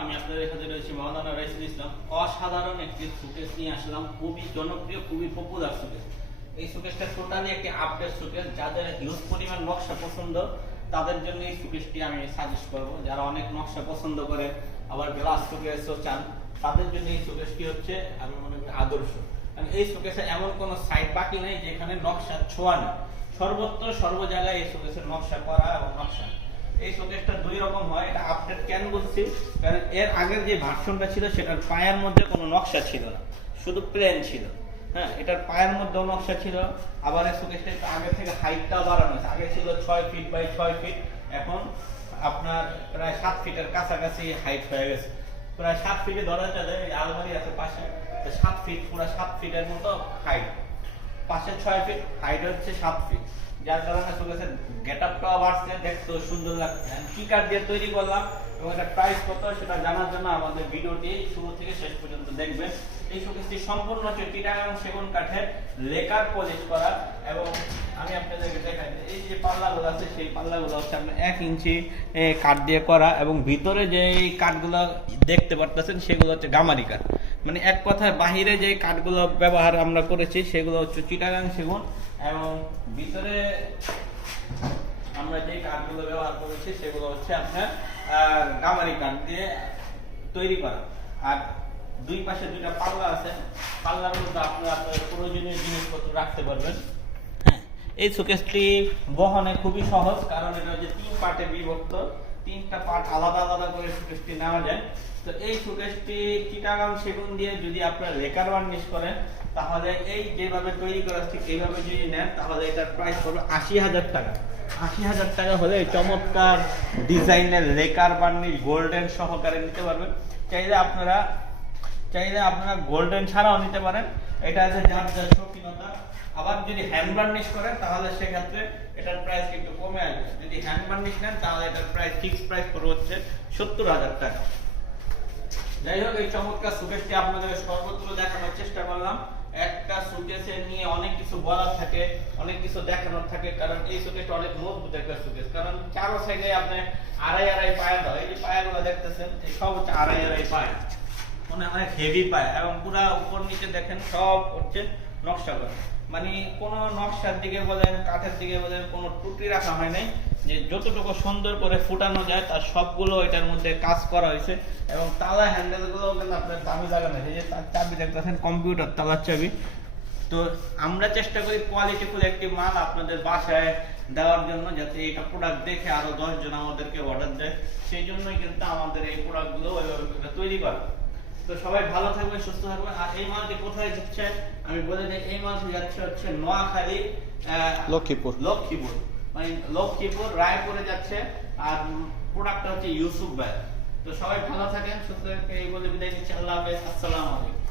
আমি আপনাদের সাথে রাইসুল ইসলাম। অসাধারণ একটি সুকেস নিয়ে আসলাম। খুবই জনপ্রিয়, খুবই পপুলার সুকেস এই টোটালি একটি আপডেট সুকেস যাদের হিউজ পরিমাণ নকশা পছন্দ, তাদের জন্য এই আমি সাজেস্ট করব। যারা অনেক নকশা পছন্দ করে, আবার গ্লাস সুকেসও চান, তাদের জন্য এই সুকেসটি হচ্ছে, আমি মনে করি, আদর্শ। কারণ এই সুকেসে এমন কোনো সাইড বাকি নেই যেখানে নকশা ছোঁয়া নেই সর্বত্র সর্ব জায়গায় এই সুকেসের নকশা করা এবং নকশা। এই শোকেসটা দুই রকম হয়, এটা আপডেট কেন বলছি? কারণ এর আগের যে ভার্সনটা ছিল, সেটার পায়ের মধ্যে কোনো নকশা ছিল না, শুধু প্লেন ছিল। হ্যাঁ এটার পায়ের মধ্যেও নকশা ছিল, আবার এই শোকেসটা একটু আগে থেকে হাইটটা বাড়ানো হয়েছে। আগে ছিল ছয় ফিট বাই ছয় ফিট এখন আপনার প্রায় সাত ফিটের কাছাকাছি হাইট হয়ে গেছে। প্রায় সাত ফিটে ধরা যায় আলমারি আছে পাশে সাত ফিট পুরো সাত ফিটের মতো হাইট পাশে ছয় ফিট হাইট হচ্ছে সাত ফিট যার কারণে শোকেসের গেট আপটাও বাড়ছে, দেখতেও সুন্দর লাগছে। কি কাঠ দিয়ে তৈরি করলাম এবং এটা প্রাইস কত সেটা জানার জন্য আমাদের ভিডিওটি শুরু থেকে শেষ পর্যন্ত দেখবেন। এই শোকেসটি সম্পূর্ণ হচ্ছে টিটাগাং সেগুন কাঠের লেকার পলিশ করা এবং আমি আপনাদেরকে দেখাই। এই যে পাল্লাগুলো আছে, সেই পাল্লাগুলো হচ্ছে আপনার এক ইঞ্চি কাঠ দিয়ে করা এবং ভিতরে যে কাঠগুলো দেখতে পারতেছেন, সেগুলো হচ্ছে গামারি কাঠ মানে এক কথায় বাহিরে যে কাঠগুলো ব্যবহার আমরা করেছি, সেগুলো হচ্ছে চিটাগাং সেগুন এবং ভিতরে আমরা যে কাঠগুলো ব্যবহার করেছি, সেগুলো হচ্ছে আপনার গামারি কাঠ দিয়ে তৈরি করা। আর দুই পাশে দুইটা পাল্লা আছে। পাল্লার মধ্যে আপনারা আপনার প্রয়োজনীয় জিনিসপত্র রাখতে পারবেন। হ্যাঁ এই শোকেসটি বহনে খুবই সহজ, কারণ এটা হচ্ছে তিন পার্টে বিভক্ত। তিনটা পার্ট আলাদা আলাদা করে শোকেসটি নেওয়া যায়। তো এই শোকেসটি চিটাগাং সেগুন দিয়ে যদি আপনারা লেকার বার্নিশ করেন, তাহলে এই যেভাবে তৈরি করা ঠিক এইভাবে যদি নেন, তাহলে এটার প্রাইস পড়বে আশি হাজার টাকা। আশি হাজার টাকা হলে চমৎকার ডিজাইনের লেকার বার্নিশ গোল্ডেন সহকারে নিতে পারবেন। চাইলে আপনারা চাইলে আপনারা গোল্ডেন ছাড়াও নিতে পারেন। এটা আছে যার যার শৌখিনতা আবার যদি হ্যান্ড বার্নিশ করেন, তাহলে সেক্ষেত্রে এটার প্রাইস কিন্তু কমে আসবে। যদি হ্যান্ড বার্নিশ নেন, তাহলে এটার প্রাইস ফিক্স প্রাইস পড়বে হচ্ছে সত্তর হাজার টাকা। যাই হোক, এই চমৎকার সুকেসটি আপনাদের সর্বত্র দেখানোর চেষ্টা করলাম। একটা সুকেসে নিয়ে অনেক কিছু বলার থাকে, অনেক কিছু দেখানোর থাকে, কারণ এই সুকেসটা অনেক মজবুত একটা সুকেশ কারণ চারো সাইডে আপনি আড়াই আড়াই পায়া দাও এই যে পায়াগুলো দেখতেছেন, এই সব হচ্ছে আড়াই আড়াই পায়া। মানে অনেক হেভি পায়া এবং পুরা উপর নিচে দেখেন, সব হচ্ছে নকশা করা মানে কোনো নকশার দিকে বলেন, কাঠের দিকে বলেন, কোনো ত্রুটি রাখা হয় নাই যে যতটুকু সুন্দর করে ফুটানো যায় তার সবগুলো এটার মধ্যে কাজ করা হয়েছে এবং তালা হ্যান্ডেলগুলো কিন্তু আপনার দামি লাগানো হয়েছে যে তার চাবি দেখতেছেন কম্পিউটার তালার চাবি। তো আমরা চেষ্টা করি কোয়ালিটি কোয়ালিটিফুল একটি মাল আপনাদের বাসায় দেওয়ার জন্য যাতে এটা প্রোডাক্ট দেখে আরও দশজন আমাদেরকে অর্ডার দেয়। সেই জন্যই কিন্তু আমাদের এই প্রোডাক্টগুলো ওইভাবে তৈরি করা। তো সবাই ভালো থাকবেন সুস্থ থাকবেন। আর এই মালটি কোথায় যাচ্ছে? আমি বলে দিই এই মালটি যাচ্ছে হচ্ছে নোয়াখালী আহ, লক্ষ্মীপুর। লক্ষ্মীপুর। মানে লক্ষ্মীপুর রায়পুরে যাচ্ছে। আর প্রোডাক্টটা হচ্ছে ইউসুফ ভাই। তো সবাই ভালো থাকেন সুস্থ এই বলে বিদায় নিচ্ছি। আল্লাহ হাফেজ। আসসালামু আলাইকুম।